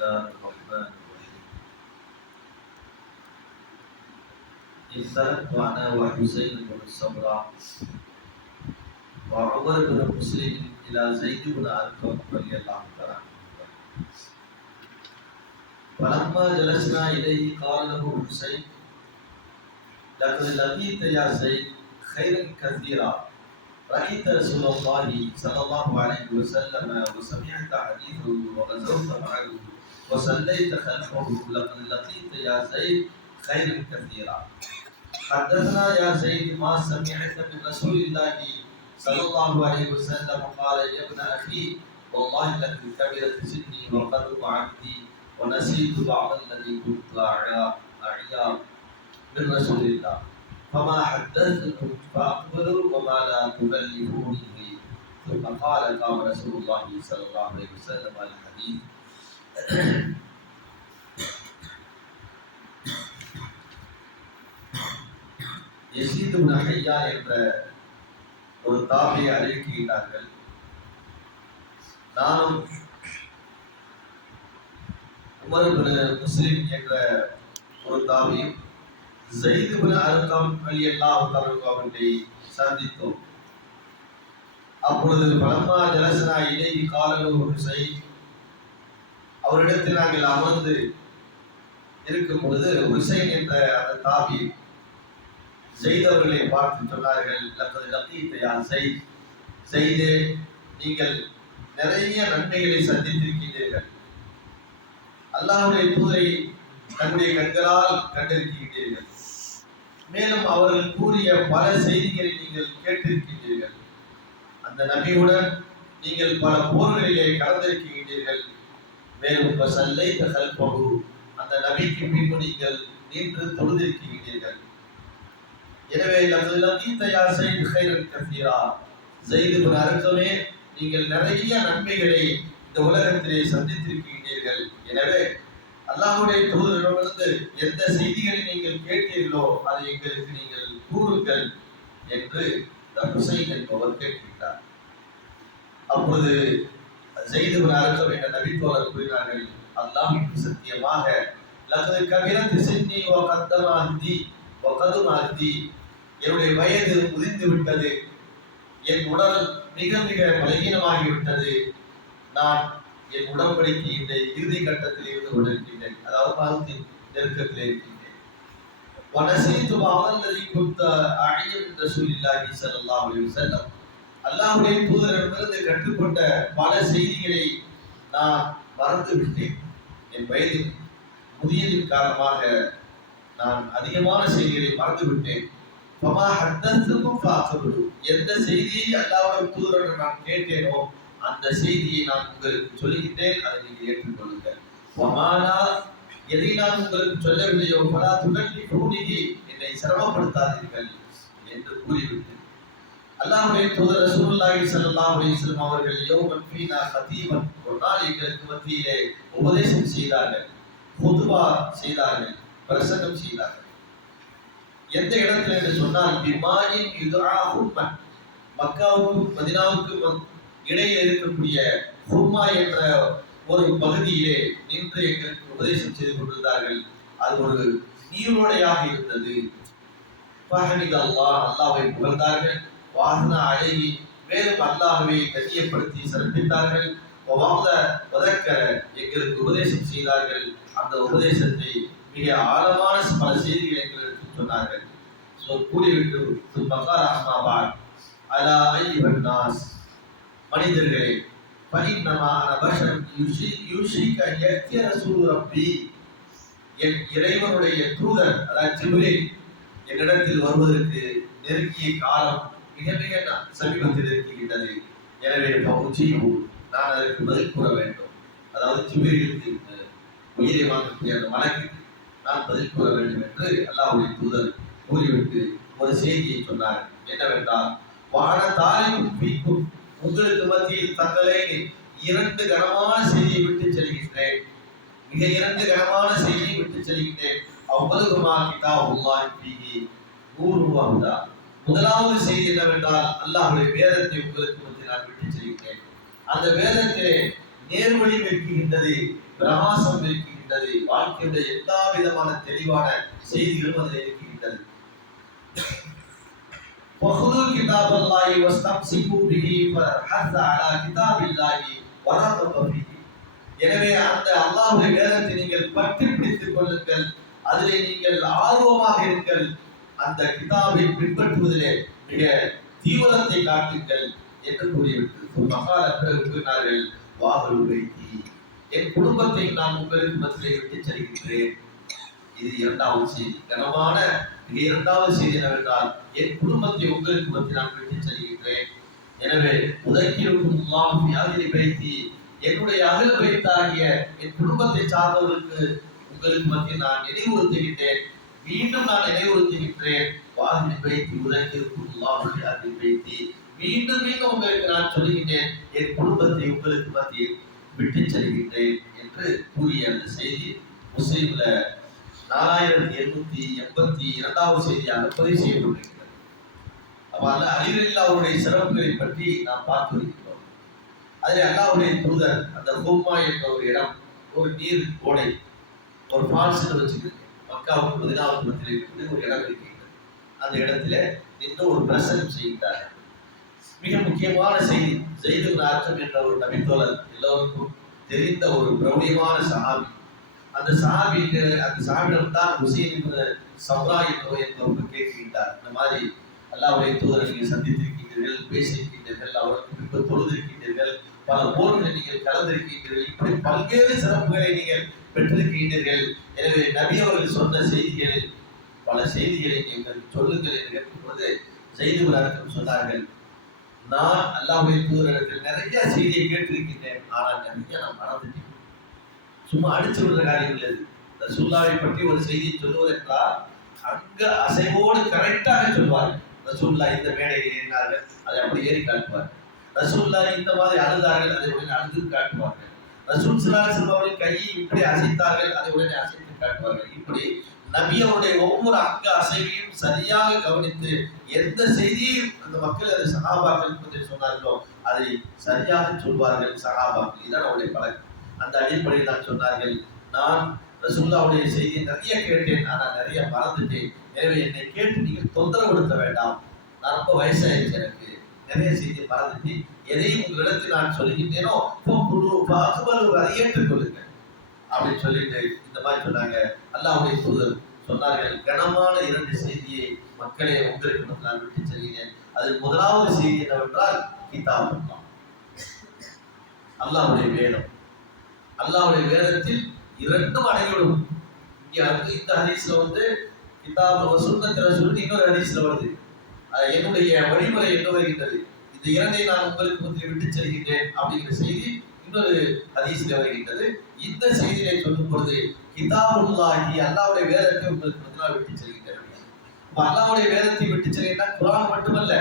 الله الرحمن الرحيم. انطلقت أنا وحسين بن الصبرا وعمر بن مسلم إلى زيد بن أرقم رضي الله تعالى عنه. فلما جلسنا إليه قال له حسين: لقد لقيت يا زيد خيرا كثيرا، رأيت رسول الله صلى الله عليه وسلم وسمعت حديثه وغزوت معه وصليت خلفه. لقد لقيت يا زيد خيرا كثيرا. حدثنا يا زيد ما سمعت من رسول الله صلى الله عليه وسلم. قال: يا ابن أخي، والله لقد كبرت سني وقدم عبدي ونسيت بعض الذي كنت أعيا من رسول الله، فما حدثتكم فأقبلوا وما لا تبلغوني به. ثم قال: قام رسول الله صلى الله عليه وسلم على الحديث. Yazid இப்னு ஹையான் என்ற ஒரு தாபியை அறிவிக்கிறார்கள். நானும் உமர் இப்னு முஸ்லிம் என்ற ஒரு தாபியும் ஸைத் இப்னு அர்கம் ரலியல்லாஹு தஆலா அவர்களை சந்தித்தோம். அப்பொழுது பலமா ஜலசனா இலைஹி கால லஹு ஹுசைன், அவரிடத்தில் நாங்கள் அமர்ந்து இருக்கும் பொழுது ஹுசைன் என்ற அந்த தாபி ஸைத் அவர்களை பார்த்து சொன்னார்கள்: லக்கத் லகீத யா ஸைத், ஸைதே, நீங்கள் நிறைய நன்மைகளை சந்தித்திருக்கிறீர்கள். அல்லாஹ்வுடைய தூதரை தன்னுடைய கண்களால் கண்டிருக்கிறீர்கள். மேலும் அவர்கள் கூறிய பல செய்திகளை நீங்கள் கேட்டிருக்கிறீர்கள். அந்த நபியுடன் நீங்கள் பல போர்களிலே கலந்திருக்கிறீர்கள். மேலும் வஸல்லைத கல்பஹு, அந்த நபிக்கு பின்பு நீங்கள் நின்று தொழுதிருக்கிறீர்கள். எனவே லக்கத் லகீத யா ஸைத் கைரன் கஸீரா, ஸைத் இப்னு அர்கமே, நீங்கள் நிறைய நன்மைகளை இந்த உலகத்திலே சந்தித்திருக்கிறீர்கள். எனவே அல்லாஹ்வுடைய தூதரிடமிருந்து எந்த செய்திகளை நீங்கள் கேட்டீர்களோ அதை எங்களுக்கு நீங்கள் கூறுங்கள் என்று ஹுசைன் என்பவர் கேட்கிறார். அப்பொழுது ஸைத் இப்னு அர்கம் என்ற நபித்தோழர் கூறினார்கள்: அல்லாஹ்வின் சத்தியமாக, லக்கத் கபிரத் சின்னி வ கத்தம அஹ்தி வ கதும அஹ்தி, என்னுடைய வயது முதிர்ந்து விட்டது, என் உடல் மிக மிக பலகீனமாகிவிட்டது, நான் என் உடன்படிக்கையின் இறுதி கட்டத்தில் இருந்து கொண்டிருக்கின்றேன், அதாவது மரணத்தின் நெருக்கத்தில் இருக்கின்றேன். வனசீது பாவல்லதி குந்த அழியும் ரசூலில்லாஹி ஸல்லல்லாஹு அலைஹி வஸல்லம், அல்லாஹ்வுடைய தூதரிடமிருந்து கற்றுக்கொண்ட பல செய்திகளை நான் மறந்து விட்டேன். என் வயதின் முதியதின் காரணமாக நான் அதிகமான செய்திகளை மறந்து விட்டேன். ஃபமா ஹத்தத்துக்கும் ஃபஅக்புரு, எந்த செய்தியை அல்லாஹ்வுடைய தூதரிடம் நான் கேட்டேனோ அந்த செய்தியை நான் உங்களுக்கு சொல்லுகிறேன், அதை நீங்கள் ஏற்றுக்கொள்ளுங்கள். வமாலா, எதை நான் உங்களுக்கு சொல்லவில்லையோ ஃபலா துகல்லிஃபூனிஹி, என்னை சிரமப்படுத்தாதீர்கள் என்று கூறிவிட்டு அல்லாஹ்வுடைய தூதர் ரசூலுல்லாஹி ஸல்லல்லாஹு அலைஹி வஸல்லம் அவர்கள் யௌமன் ஃபீனா கதீபன், ஒரு நாள் எங்களுக்கு மத்தியிலே உபதேசம் செய்தார்கள், ஹுதுபா செய்தார்கள், பிரசங்கம் செய்தார்கள். எந்த இடத்தில் என்று சொன்னால் பிமாயின் யுதுஆ ஹும்மன், மக்காவுக்கும் மதீனாவுக்கும் இடையில் இருக்கக்கூடிய ஹும்மா என்ற ஒரு பகுதியிலே நின்று எங்களுக்கு உபதேசம் செய்து கொண்டிருந்தார்கள். அது ஒரு நீரோடையாக இருந்தது. ஃபஹமித அல்லாஹ், அல்லாஹ்வை புகழ்ந்தார்கள். வாஹ்னா அலைஹி, மேலும் அல்லாஹ்வை கண்ணியப்படுத்தி சிறப்பித்தார்கள். வவாத வதக்கர, எங்களுக்கு உபதேசம் செய்தார்கள். அந்த உபதேசத்தை மிக ஆழமான பல செய்திகளை எங்களுக்கு சொன்னார்கள். கூறிவிட்டு சும்மகார அம்மாபார் அலா ஐயுஹன் நாஸ், மனிதர்களே, ஃபஇன்னமா அன பஷர் யூஷிக அன் யஅத்திய ரசூலு ரப்பி, என் இறைவனுடைய தூதர் அதாவது ஜிப்ரீல் என்னிடத்தில் வருவதற்கு நெருங்கிய காலம் மிக மிக சமீபத்தில் இருக்கின்றது. எனவே ஃபஉஜீபு, நான் அதற்கு பதில் கூற வேண்டும். அதாவது ஜிப்ரீலுக்கு உயிரை வாங்கக்கூடிய அந்த மலக்குக்கு நான் பதில் கூற வேண்டும் என்று அல்லாஹ்வுடைய தூதர் கூறிவிட்டு ஒரு செய்தியை சொன்னார். என்னவென்றால், வான தாலிக்கும் பீக்கும், உங்களுக்கு மத்தியில் தங்களை இரண்டு கனமான செய்தியை விட்டு செல்கின்றேன், மிக இரண்டு கனமான செய்தியை விட்டு செல்கின்றேன். அவ்வளவுமா கிதாபுல்லாஹி ஃபீஹி நூறுன் வ ஹுதா, முதலாவது செய்தி என்னவென்றால் அல்லாஹ்வுடைய வேதத்தை உங்களுக்கு மத்தியில் நான் விட்டு செல்கின்றேன். அந்த வேதத்திலே நேர்வழி இருக்கின்றது, பிரகாசம் இருக்கின்றது. வாழ்க்கையுடைய எல்லா விதமான தெளிவான செய்திகளும் அதில் இருக்கின்றது. وخذوا كتاب الله واستمسكوا به فحث على كتاب الله ورغب فيه. எனவே அந்த அல்லாஹ்வுடைய வேதத்தை நீங்கள் பற்றி பிடித்துக் கொள்ளுங்கள், அதிலே நீங்கள் ஆர்வமாக இருங்கள், அந்த கிதாபை பின்பற்றுவதிலே மிக தீவிரத்தை காட்டுங்கள் என்று கூறிவிட்டு மகால பிறகு கூறினார்கள், வாகல் வைத்தி, என் குடும்பத்தை நான் உங்களுக்கு மத்தியிலே விட்டுச் செல்கின்றேன். இது இரண்டாவது செய்தி. கனமான இரண்டாவது செய்தி என்னவென்றால், என் குடும்பத்தை உங்களுக்கு மத்தியில் நான் விட்டுச் செல்கின்றேன். எனவே வைத்தி, என்னுடைய அகல் வைத்தாகிய என் குடும்பத்தை சார்ந்தவர்களுக்கு உங்களுக்கு மத்தியில் நான் நினைவுறுத்துகின்றேன். மீண்டும் நான் நினைவுறுத்துகின்றேன். வாகி வைத்தி உதக்கி வைத்தி, மீண்டும் மீண்டும் உங்களுக்கு நான் சொல்லுகின்றேன், என் குடும்பத்தை உங்களுக்கு மத்தியில் விட்டுச் செல்கின்றேன் என்று கூறிய அந்த செய்தி முஸ்லிம்ல 4882வது செய்தியாக பதிவு செய்யப்பட்டிருக்கிறது. அப்ப அலி ரலியல்லாஹுடைய சிறப்புகளை பற்றி நாம் பார்த்து வருகிறோம். அதில் அல்லாஹ்வுடைய தூதர் அந்த ஹும்மா என்ற ஒரு இடம், ஒரு நீர் ஓடை, ஒரு ஃபால்ஸ் வச்சுருக்கு, மக்காவுக்கு 14வது பக்கத்தில் இருக்கிறது ஒரு இடம் இருக்கின்றது. அந்த இடத்துல நின்று ஒரு பிரசனம் செய்கிறார். மிக முக்கியமான செய்தி. ஸைத் இப்னு அர்கம் என்ற ஒரு நபித்தோழர், எல்லோருக்கும் தெரிந்த ஒரு பிரபலியமான சஹாபி. அந்த சஹாபியிடம் தான் ஹுசைன் இப்னு சம்ரா என்பவர் கேட்கின்றார். இந்த மாதிரி அல்லாஹ்வுடைய தூதரை நீங்கள் சந்தித்திருக்கின்றீர்கள், பேசியிருக்கின்றீர்கள், அவருக்கு பின்பு தொழுதிருக்கின்றீர்கள், பல போர்களை நீங்கள் கலந்திருக்கின்றீர்கள், இப்படி பல்வேறு சிறப்புகளை நீங்கள் பெற்றிருக்கின்றீர்கள். எனவே நபி அவர்கள் சொன்ன செய்திகளில் பல செய்திகளை நீங்கள் சொல்லுங்கள் என்று கேட்கும்போது ஸைத் இப்னு அர்கம் சொன்னார்கள், நான் அல்லாஹ்வுடைய தூதரிடத்தில் நிறைய செய்தியை கேட்டிருக்கின்றேன், ஆனால் நிறைய நான் மறந்துட்டேன். சும்மா அடிச்சு விடுற காரியம் இல்லை. ரசூலுல்லாஹை பற்றி ஒரு செய்தியை சொல்லுவது என்றால் அங்க அசைவோடு கரெக்டாக சொல்வார்கள். ரசூலுல்லாஹ் இந்த மேடையில் ஏறினார்கள், அதை அப்படி ஏறி காட்டுவார்கள். ரசூலுல்லாஹ் இந்த மாதிரி அழுதார்கள், அதை உடனே அழுது காட்டுவார்கள். ரசூல் ஸல்லல்லாஹு அலைஹி வஸல்லம் அவர்கள் கையை இப்படி அசைத்தார்கள், அதை உடனே அசைத்து காட்டுவார்கள். இப்படி நபி அவருடைய ஒவ்வொரு அங்க அசைவையும் சரியாக கவனித்து எந்த செய்தியும் அந்த மக்கள் அதை சஹாபாக்கள் பற்றி சொன்னார்களோ அதை சரியாக சொல்வார்கள் சஹாபாக்கள். இதுதான் அவருடைய பழக்கம். அந்த அடிப்படையில் தான் சொன்னார்கள், நான் ரசூலுல்லாஹ்வுடைய செய்தியை நிறைய கேட்டேன், ஆனால் நிறைய மறந்துட்டேன். எனவே என்னை கேட்டு நீங்கள் தொந்தரவுப்படுத்த வேண்டாம், நான் ரொம்ப வயசாயிருச்சு, எனக்கு நிறைய செய்தியை மறந்துட்டு எதையும் உங்களிடத்தில் நான் சொல்லுகின்றேனோ அதை ஏற்றுக்கொள்ளுங்கள் அப்படின்னு சொல்லிட்டு இந்த மாதிரி சொன்னாங்க. அல்லாஹ்வுடைய தூதர் சொன்னார்கள், கனமான 2 செய்தியை மக்களே உங்களுக்கு நான் விட்டு செல்கிறேன். அதில் முதலாவது செய்தி என்னவென்றால் கிதாபுல்லாஹ், அல்லாஹ்வுடைய வேதம். அல்லாஹ்வுடைய வேதத்தில் 2 அடங்கிவிடும். இந்த ஹதீஸ்ல கிதாப் சுன்னத் ரசூல், இன்னொரு ஹதீஸ்ல வருது என்னுடைய வழிமுறை என்ன வருகின்றது, இந்த 2ஐ நான் உங்களுக்கு மத்தியில் விட்டு செல்கின்றேன் அப்படிங்கிற செய்தி இன்னொரு ஹதீஸ்ல வருகின்றது. இந்த செய்தியை சொல்லும் பொழுது கிதாபுல்லாஹி, அல்லாஹ்வுடைய வேதத்தை உங்களுக்கு மத்தியில் விட்டு செல்கின்றேன். அல்லாஹ்வுடைய வேதத்தை விட்டு செல்கின்றா குர்ஆன் மட்டுமல்ல,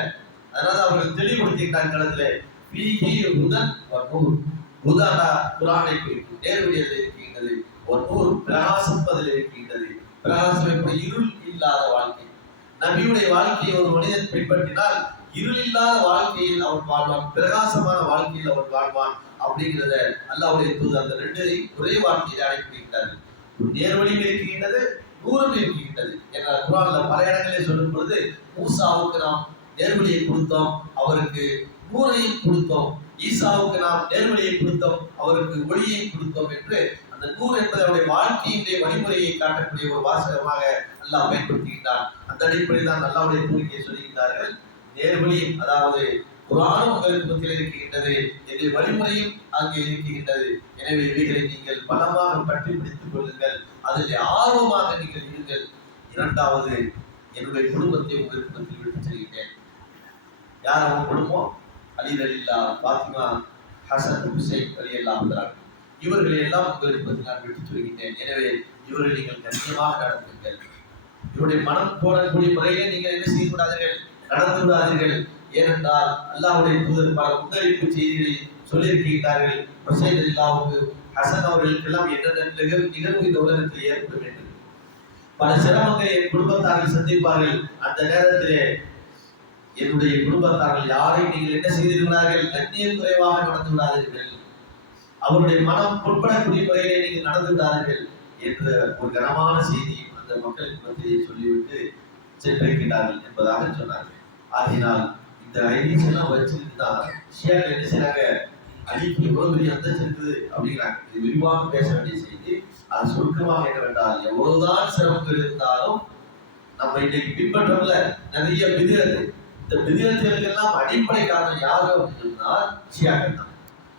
அதனால அவர்கள் தெளிவுபடுத்துகின்றார் இடத்துல ஃபீஹி ஹுதன் வ நூர். ஹுதானா குர்ஆனை குறித்து நேர்வழியில் இருக்கின்றது, ஒரு நூர் பிரகாசம் அதில் இருக்கின்றது. பிரகாசம் எப்படி? இருள் இல்லாத வாழ்க்கை. நபியுடைய வாழ்க்கையை ஒரு மனிதன் பின்பற்றினால் இருள் இல்லாத வாழ்க்கையில் அவன் வாழ்வான், பிரகாசமான வாழ்க்கையில் அவன் வாழ்வான் அப்படிங்கிறத அல்லாஹ்வுடைய தூதர் அந்த 2ஐயும் ஒரே வார்த்தையில் அடைக்கின்றார்கள். நேர்வழியும் இருக்கின்றது, நூறும் இருக்கின்றது. என்ற குர்ஆன்ல பல இடங்களில் சொல்லும் பொழுது மூசாவுக்கு நாம் நேர்வழியை கொடுத்தோம், அவருக்கு நூறையும் கொடுத்தோம். ஈசாவுக்கு நாம் நேர்வழியை கொடுத்தோம், அவருக்கு ஒளியை கொடுத்தோம் என்று அந்த நூறு என்பது அவருடைய வாழ்க்கையினுடைய வழிமுறையை காட்டக்கூடிய ஒரு வாசகமாக அல்லாஹ் பயன்படுத்துகின்றான். அந்த அடிப்படையில் தான் அல்லாஹ்வுடைய தூதர் சொல்லுகின்றார்கள், நேர்வழியும் அதாவது குர்ஆனும் உங்களுக்கு மத்தியில் இருக்கின்றது, என்னுடைய வழிமுறையும் அங்கே இருக்கின்றது. எனவே இவைகளை நீங்கள் பலமாக பற்றி பிடித்துக் கொள்ளுங்கள், அதில் ஆர்வமாக நீங்கள் இருங்கள். இரண்டாவது, என்னுடைய குடும்பத்தை உங்களுக்கு மத்தியில் விட்டு செல்கின்றேன். யார் அவங்க குடும்பம்? அலி ரலியல்லாஹு, பாத்திமா, ஹசன், ஹுசைன் ரலியல்லாஹு அன்ஹு, இவர்களை எல்லாம் உங்களுக்கு மத்தியில் நான் விட்டு சொல்கின்றேன். எனவே இவர்களை நீங்கள் கண்ணியமாக நடத்துங்கள். இவருடைய மனம் போடக்கூடிய முறையிலே நீங்கள் என்ன செய்ய விடாதீர்கள், நடந்து விடாதீர்கள். ஏனென்றால் அல்லாஹ்வுடைய தூதர் பல முன்னறிவிப்பு செய்திகளை சொல்லியிருக்கிறார்கள். ஹுசைன் ரலியல்லாஹுக்கு, ஹசன் அவர்களுக்கெல்லாம் என்னென்ன நிகழ்வு இந்த உலகத்தில் ஏற்படும் என்று பல சிரமங்களை என் குடும்பத்தார்கள் சந்திப்பார்கள். அந்த நேரத்திலே என்னுடைய குடும்பத்தார்கள் யாரை நீங்கள் என்ன செய்திருக்கிறார்கள், கண்ணியம் குறைவாக நடந்து விடாதீர்கள். அவருடைய மனம் புண்படக்கூடிய முறையிலே நீங்கள் நடந்துட்டார்கள் என்ற ஒரு கனமான செய்தி அந்த மக்களுக்கு மத்தியிலே சொல்லிவிட்டு சென்றிருக்கிறார்கள் என்பதாக சொன்னார்கள். ஆகினால் இந்த ஐடிஸ் எல்லாம் வச்சிருந்தால் ஷியாக்கள் என்ன செய்றாங்க, அழிக்கு எவ்வளவு பெரிய அந்தஸ்து இருக்குது அப்படிங்கிறாங்க. இது விரிவாக பேச வேண்டிய செய்தி. அது சுருக்கமாக என்னவென்றால், எவ்வளவுதான் சிறப்புகள் இருந்தாலும் நம்ம இன்னைக்கு பின்பற்றல நிறைய பிதிரத்து. இந்த பிதிரத்துகளுக்கெல்லாம் அடிப்படை காரணம் யாரு அப்படின்னு சொன்னால் ஷியாக்கள் தான்.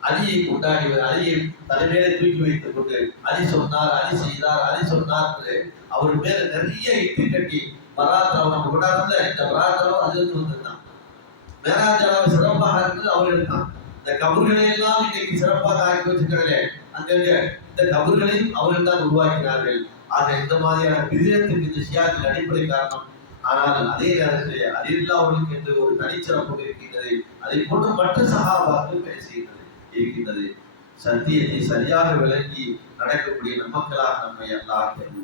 அலியை கொண்டாடியவர், அலியை தலைமையில தூக்கி வைத்துக் கொண்டு அலி சொன்னார், அலி செய்தார், அலி சொன்னார் அவர் மேல நிறைய இட்டு கட்டி பராத்திரம் நம்ம கொண்டாடுறத இந்த பராத்திரம் அது வந்திருந்தான். மேராஜாவை சிறப்பாக இருந்தது அவர்கள் தான். இந்த கபர்களை எல்லாம் இன்னைக்கு சிறப்பாக ஆக்கி வச்சிருக்காங்களே, அங்கங்க இந்த கபர்களையும் அவர்கள் தான் உருவாக்கினார்கள். ஆக இந்த மாதிரியான விதயத்திற்கு இந்த ஷியாக்கள் அடிப்படை காரணம். ஆனால் அதே நேரத்தில் அதில் அவர்களுக்கு என்று ஒரு தனிச்சிறப்பு இருக்கின்றது. அதை போன்று மற்ற சகாபாக்கள் இருக்கின்றது. சத்தியத்தை சரியாக விளங்கி நடக்கக்கூடிய நமக்களாக நம்மை எல்லாம் தெரிந்து